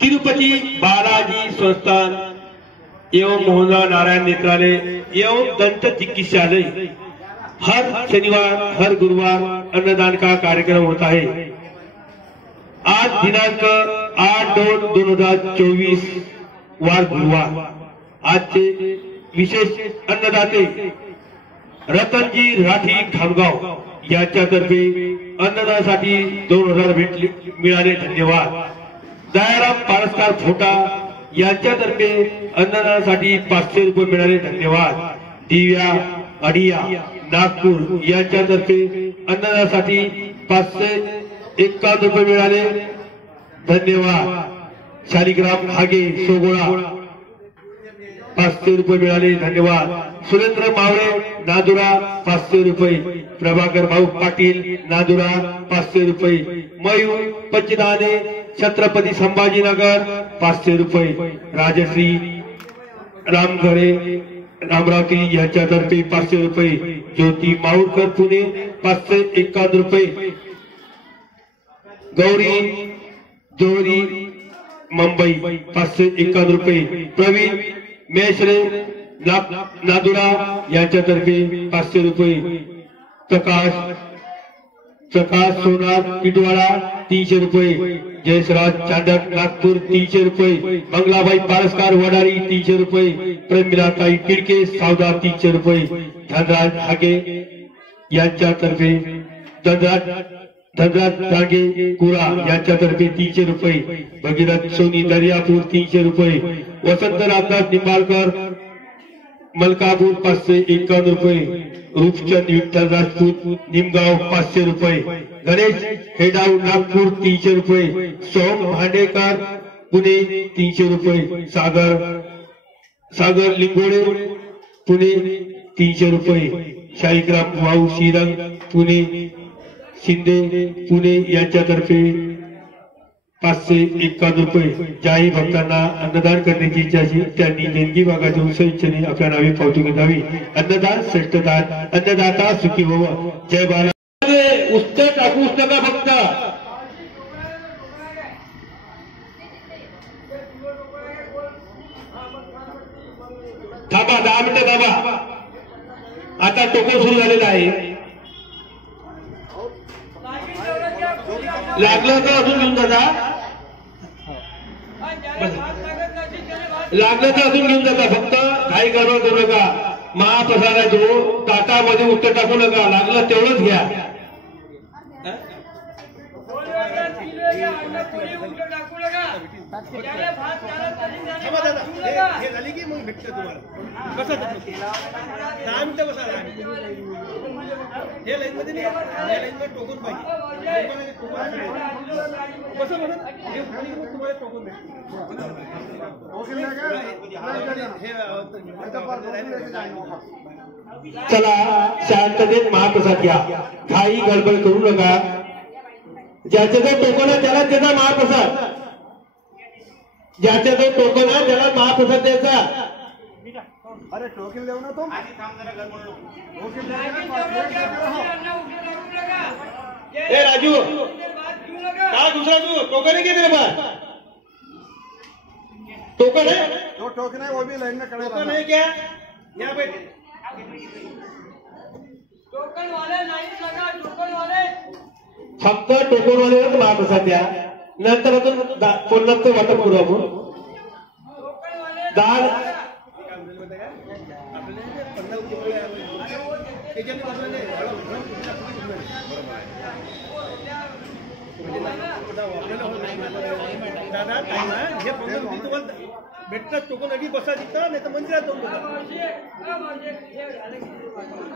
तिरुपति बालाजी संस्थान एवं मोहनराव नारायण नेत्रालय एवं दंत चिकित्सालय हर शनिवार हर गुरुवार अन्नदान का कार्यक्रम होता है। आज दिनांक 8/2/2024 वार गुरुवार। आज के विशेष अन्नदाते रतनजी राठी खामगाव यांच्यातर्फे अन्नदानासाठी 2000 मिळाले, धन्यवाद। दयाराम पारसकार फोटा यांच्यातर्फे अन्नदानासाठी 500 रुपये मिळाले, धन्यवाद। दिव्या अडिया नागपूर यांच्यातर्फे अन्नदानासाठी 551 रुपये मिळाले, धन्यवाद। शालिग्राम हागे सोगोळा 500 रुपये मिळाले, धन्यवाद। सुरेंद्र मावळे नादुरा 500 रुपये, प्रभाकर भाऊ पाटील नादुरा 500 रुपये, मयूर पंचदाने छत्रपती संभाजीनगर 500 रुपये, राजश्री रामघरे रामरावती यांच्यातर्फे 500 रुपये, ज्योती माऊरकर पुणे 551 रुपये, गौरी जोरी मुंबई 551 रुपये, प्रवीण मेश्रे नादुरा यांच्यातर्फे 500 रुपये, प्रकाश सोनार पिटवाडा 300 रुपये, जयसराज चांडक नागपूर 300 रुपये, मंगलाबाई पारसकार वडारी 300 रुपये, प्रेमिलाताई तिडके सावदा 300 रुपये, धनराज हागे यांच्यातर्फे धनराज डांगे कुरा यांच्यातर्फे 300 रुपये, भगीरथ सोनी दर्यापूर 300 रुपये, वसंत रामदास निंबाळकर मलकापूर 551 रुपये, रूपचंद विठ्ठल राजपूत निमगाव 500 रुपये, गणेश हेडाव नागपूर 300 रुपये, सोम भांडेकर पुणे 300 रुपये, सागर लिंगोळे पुणे 300 रुपये, शालिग्राम भाऊ श्रीरंग पुणे, शिंदे पुणे यांच्यातर्फे 551 रुपये। ज्याही भक्तांना अन्नदान करण्याची इच्छा असेल त्यांनी देणगी भागाच्या उत्सव इच्छेने आपल्या नावे पावती घ्यावी। अन्नदान श्रेष्ठदान, अन्नदाता सुखी भव। जय बाला। उस्ते टाकूच नका फक्त, थांबा 10 मिनिटं थांबा। आता टोकन सुरू झालेलं आहे, लागलं तर अजून घेऊन जाता, लागलं तर अजून घेऊन जाता, फक्त काही गडबड करू नका। महाप्रसाद आहे तो, ताटामध्ये उत्तर टाकू नका, लागलं तेवढंच घ्या। चला शांततेत महाप्रसाद घ्या, काही गडबड करू नका। ज्याचे जो टोकन आहे त्याला त्याचा महाप्रसाद, ज्याचे जो टोकन आहे त्याला महाप्रसाद द्यायचा। अरे टोकन देऊ ना तुम, ए राजू काय दुसरा तू टोकन है क्या, टोकन है, जो टोकन है वो भी लाइन में खड़े टोकन है क्या यहाँ पे, टोकन वाले लाइन लगा, टोकन वाले फक्त टोकन वाले महाप्रसाद द्या, नंतर अजून कोणाचं वाटप करू आपण। दाल दादा टाइम आहे, हे भेटतात टोकन अडी बसा तिथं, नाही तर मंदिरात जाऊन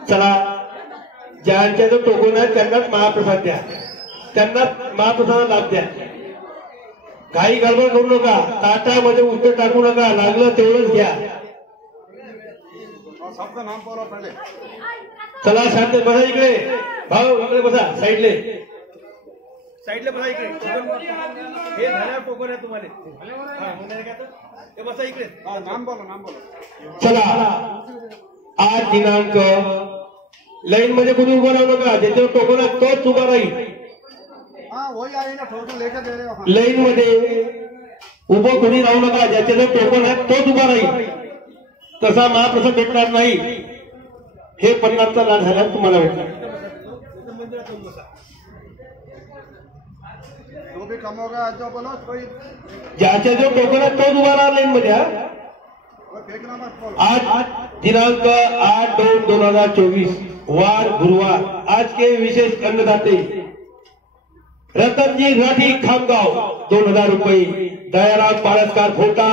चला, ज्यांच्या जो टोकन आहे त्यांनाच महाप्रसाद द्या, त्यांना महाप्रसाद लाभ द्या। काही गडबड करू नका, ताटामध्ये उत्तर टाकू नका, लागलं तेवढंच घ्या। सबका नाम बोला पहिले। चला शांत बसा, इकडे भाऊ इकडे बसा, साईडले बसा इकडे। हे झाल्यावर टोकन आहे तुम्हाला, हे बसा इकडे, नाम बोला। चला, आज दिनांक लाईन मध्ये कोणी उभं राहू नका, ज्याच्यावर टोकन आहे तोच उभा राहील। वही आएगा, टोकन लेकर दे रहे हो। लाईन मध्ये उभं कोणी राहू नका, ज्याच्याकडे टोकन आहे तोच उभा राहील, तसा महाप्रसाद भेटणार नाही. हे 50चा लाट झाल्यावर तुम्हाला भेटणार. ज्याच्या जो टोकन आहे तोच उभा राहा लाईन मध्ये. आज दिनांक 8/2/2024 वार गुरुवार. आज के विशेष अन्नदाते रतनजी राठी खामगाव 2000 रुपये, दयाराम पारसकार खोटा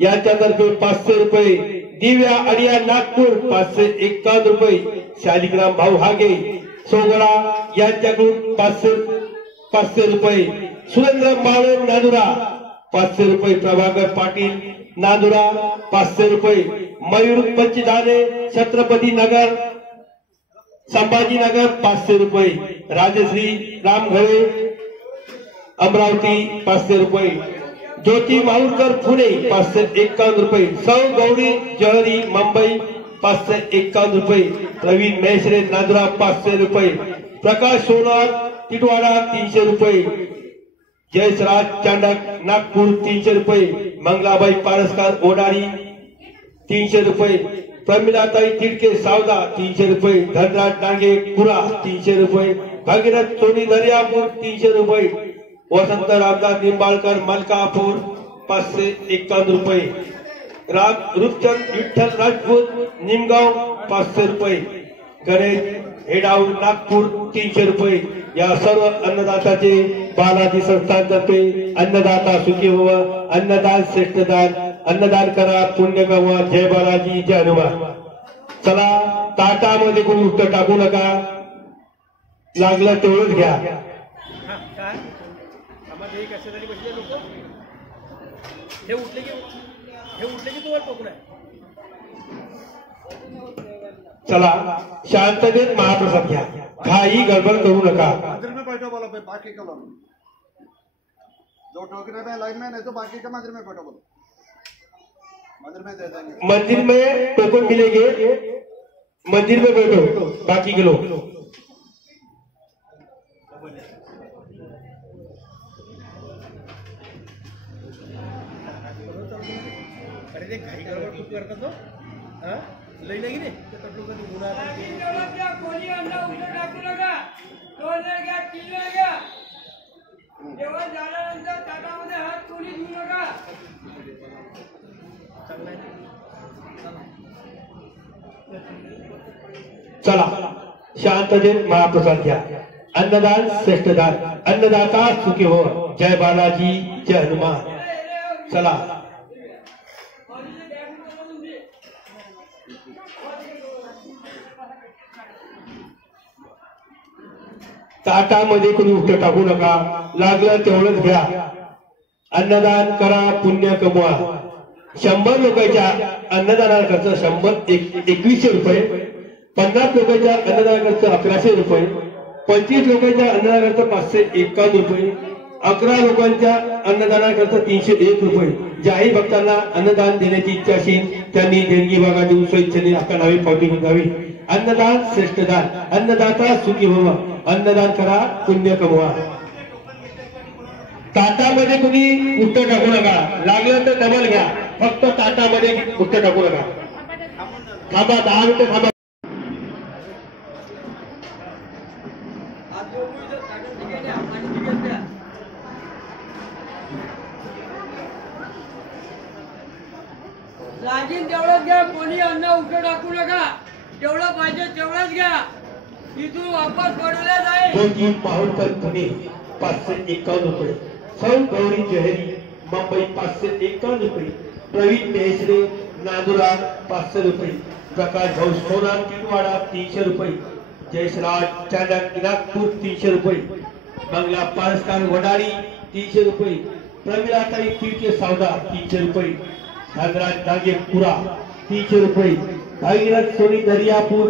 यांच्यातर्फे 500 रुपये, दिव्या अडिया नागपूर 551 रुपये, शालिग्राम भाऊ हागे सोगळा यांच्याकडून 500 रुपये, सुरेंद्र मावळे नांदुरा 500 रुपये, प्रभाकर पाटील नांदुरा 500 रुपये, मयूर पंचदाने छत्रपती नगर संभाजीनगर 500 रुपये, राजश्री रामघरे अमरावती 500 रुपये, ज्योती माहुरकर पुणे 551 रुपये, सौ गौरी जहरी मुंबई 551 रुपये, प्रवीण मेहश्रे नांदुरा 500 रुपये, प्रकाश सोनार टिटवाडा 300 रुपये, जयसराज चांडक नागपूर 300 रुपये, मंगलाबाई पारसकर ओडारी 300 रुपये, प्रमिलाताई तिडके सावदा 300 रुपये, धनराज डांगे कुरा 300 रुपये, भागीरथ सोनी दर्यापूर 300 रुपये, वसंत रामदास निंबाळकर मलकापूर 551 रुपये, रूपचंद विठ्ठल राजपूत निमगाव 500 रुपये, गणेश हेडाऊ नागपूर 300 रुपये. या सर्व अन्नदाताचे बालाजी संस्थांतर्फे अन्नदाता सुखी भव, अन्नदान श्रेष्ठ दान, अन्नदान करा पुण्य कमवा. जय बालाजी, जय हनुमान. चला, ताटामध्ये कोणी उत्तर टाकू नका, लागलं तेवढंच घ्या. हे उठले की तुम्हाला टोकन आहे. चला, शांततेत महाप्रसाद घ्या, काही गडबड करू नका. मंदिर में बैठो बोलो भाई, बाकी का लो जो टोकरे में लाइन में, नहीं तो बाकी का मंदिर में बैठो बोलो, मंदिर में दे देंगे. मंदिर में टोकन मिलेंगे, मंदिर में बैठो, बाकी के लोग. अरे ते घाई गडबड खूप करतात तो. हा लई नाही रे कोणी अन्न उचल टाकू नका. 2 वेळ घ्या, 3 वेळ घ्या. जेवण झाल्यानंतर ताटामध्ये हात कोणी धुवू नका. चला, शांततेत महाप्रसाद घ्या. अन्नदान श्रेष्ठ दान, अन्नदाता सुखी हो. जय बालाजी, जय हनुमान. चला, ताटामध्ये कोणी उत्तर टाकू नका, लागलं तेवढंच घ्या. अन्नदान करा पुण्य कमवा. 100 लोकांच्या अन्नदाना खर्च 2100 रुपये, 50 लोकांच्या अन्नदाना खर्च 1100 रुपये, 25 लोकांच्या अन्नदाना खर्च 551 रुपये, 11 लोकांच्या अन्नदाना खर्च 301 रुपये. ज्याही भक्तांना अन्नदान देण्याची इच्छा असेल त्यांनी देणगी भागा देऊन स्वेच्छेने आकारावी पावती नोंदवावी. अन्नदान श्रेष्ठ दान, अन्नदाता सुखी भव. अन्नदान करा पुण्य कमवा. ताटामध्ये कुणी उत्तर टाकू नका, लागलं तर डबल घ्या, फक्त ताटामध्ये उत्तर टाकू नका. थांबा, 10 मिनिटं थांबा. लागीन तेवढंच घ्या, कोणी अन्न उचल टाकू नका. जेवढं पाहिजे तेवढंच घ्या, इथून वापस पडले जाईल. दोघी पाहुणकर पुणे 551 रुपये, सौ गौरी जहरी मुंबई 551 रुपये, प्रवीण मेहश्रे नांदुरा 500 रुपये, प्रकाश भाऊ सोनार टिटवाडा 300 रुपये, जयसराज चांडक नागपूर 300 रुपये, मंगला पारसकार वडारी 300 रुपये, प्रमिलाताई तिडके सावदा 300 रुपये, धनराज डांगे पुरा 300 रुपये, भागीरथ सोनी दर्यापूर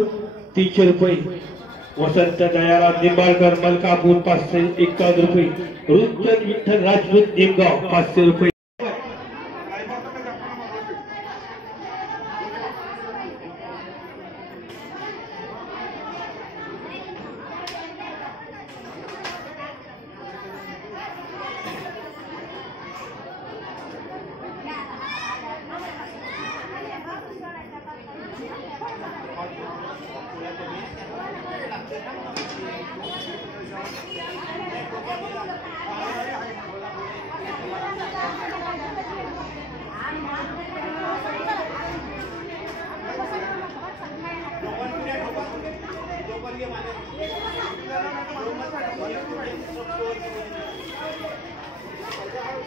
300 रुपये, वसंत दयाराम निंबाळकर मलकापूर 551 रुपये, रूपचंद विठ्ठल राजपूत निमगाव 500 रुपये.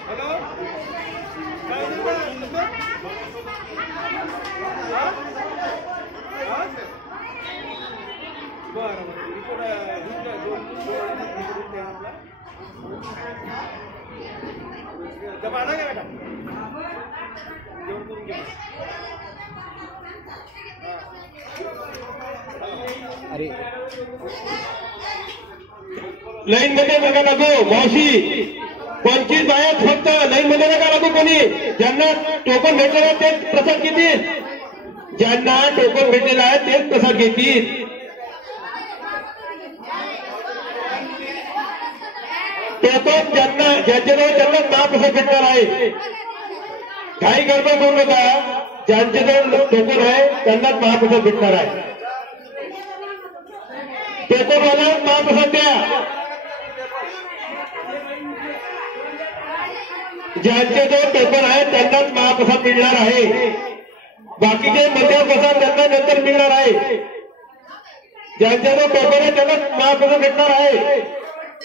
हॅलो बरं डबा आला का बेटा जेवण करून घे अरे लाईन मध्ये नका लागू मावशी 25 बाया फक्त लाईन मध्ये नका लागू कोणी ज्यांना टोकन भेटलेलं आहे तेच प्रसाद घेतील ज्यांना टोकन भेटलेलं आहे तेच प्रसाद घेतील टोकन ज्यांच्याजवळ त्यांना महाप्रसाद भेटणार आहे काही गडबड करू नका ज्यांच्याजवळ टोकन आहे त्यांनाच महाप्रसाद भेटणार आहे टोकनवाला महाप्रसाद द्या ज्यांच्याजवळ टोकन आहे त्यांनाच महाप्रसाद मिळणार आहे बाकीचे मध्य प्रसाद त्यांना नंतर मिळणार आहे ज्यांच्याजवळ टोकन आहे त्यांनाच महाप्रसाद भेटणार आहे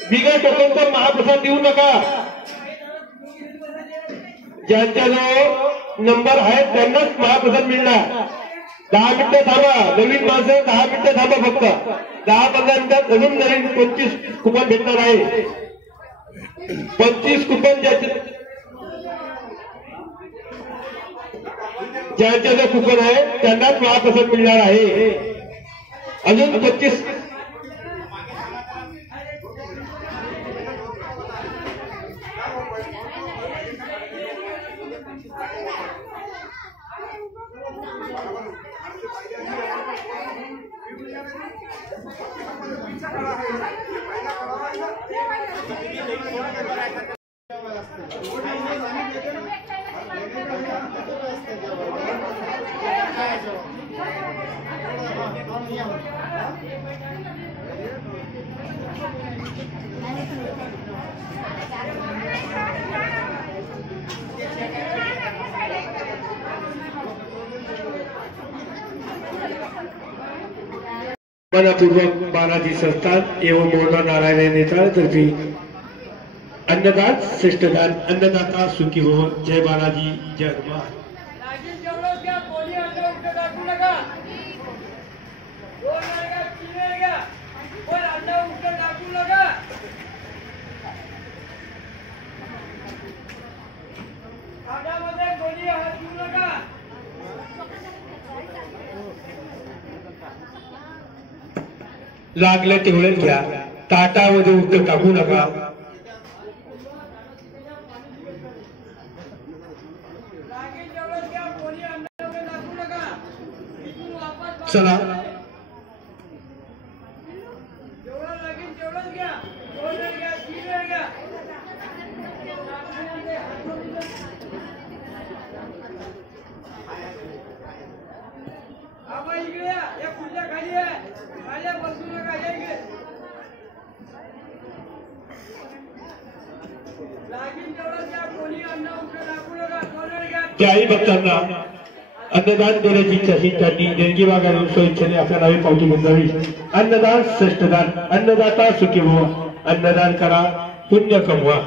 बिगर टोकनचा महाप्रसाद देऊ नका ज्यांच्याजवळ नंबर आहे त्यांनाच महाप्रसाद मिळणार 10 मिनिटं थांबा नवीन माणसं 10 मिनिटं थांबा फक्त 10-15 मिनिटात अजून नवीन 25 कुपन भेटणार आहे 25 कुपन ज्यांच्याजवळ कुपन आहे त्यांनाच महाप्रसाद मिळणार आहे अजून 25 मनपूर्वक बालाजी संस्थान एवं मोहन नारायण नेता तर्फे अन्नदान श्रेष्ठदान अन्नदाता सुखी हो जय बालाजी जय हनुमान लागेल जेवढं घ्या कोणी अन्न उलटं टाकू नका 2 घ्या 3 घ्या पण अन्न उलटं टाकू नका ताटामध्ये कोणी हात घेऊ नका लागलं तेवढंच घ्या ताटामध्ये उलटं टाकू नका लागेल जेवढं घ्या कोणी अन्न उलटं टाकू नका इथून वापस चला जेवढं लागेल तेवढंच घ्या 2 घ्या 3 घ्या आबा इकडे या खुर्च्या खाली आहे माझ्या बसू नका या इकडे लागेल तेवढं घ्या कोणी अन्न उलटं टाकू नका 2 घ्या त्याही भक्तांना अन्नदान देण्याची इच्छा असेल त्यांनी देणगी मागायला स्वइच्छेने आपल्या नावे पावती बंधावी अन्नदान श्रेष्ठदान अन्नदाता सुखी हो अन्नदान करा पुण्य कमवा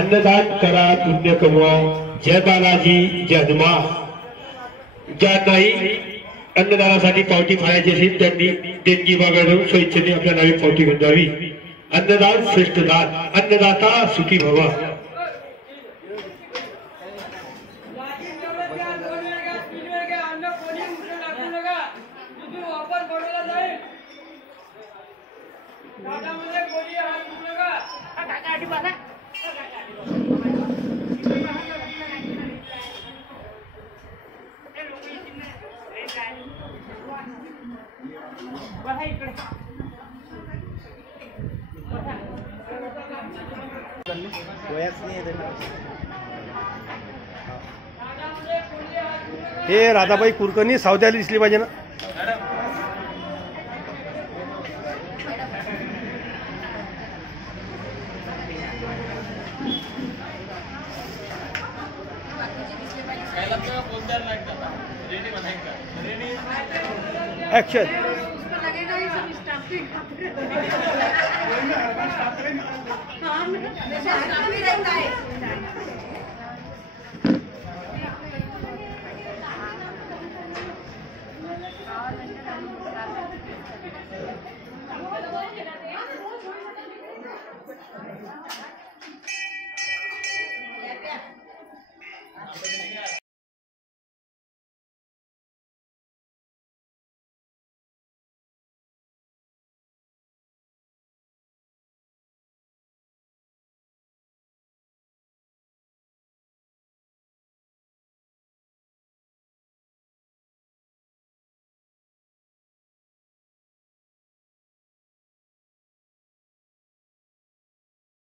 अन्नदान करा पुण्य कमवा जय बालाजी जय हनुमान ज्यांनाही अन्नदानासाठी पावती फाडायची असेल त्यांनी देणगी मागायला स्वइच्छेने आपल्या नावे पावती बंधावी अन्नदान श्रेष्ठदान अन्नदाता सुखी भवा लागेल तेवढं घ्या 2 घ्या 3 घ्या अन्न कोणी उलटं टाकू नका तिथून वापस बनवला जाईल ताटामध्ये कोणी हात घेऊ नका हे राधाबाई कुलकर्णी सावद्याला दिसली पाहिजे ना एक्शन। उसको लगेगा ही सब स्टाफिंग हाँ, रहता है।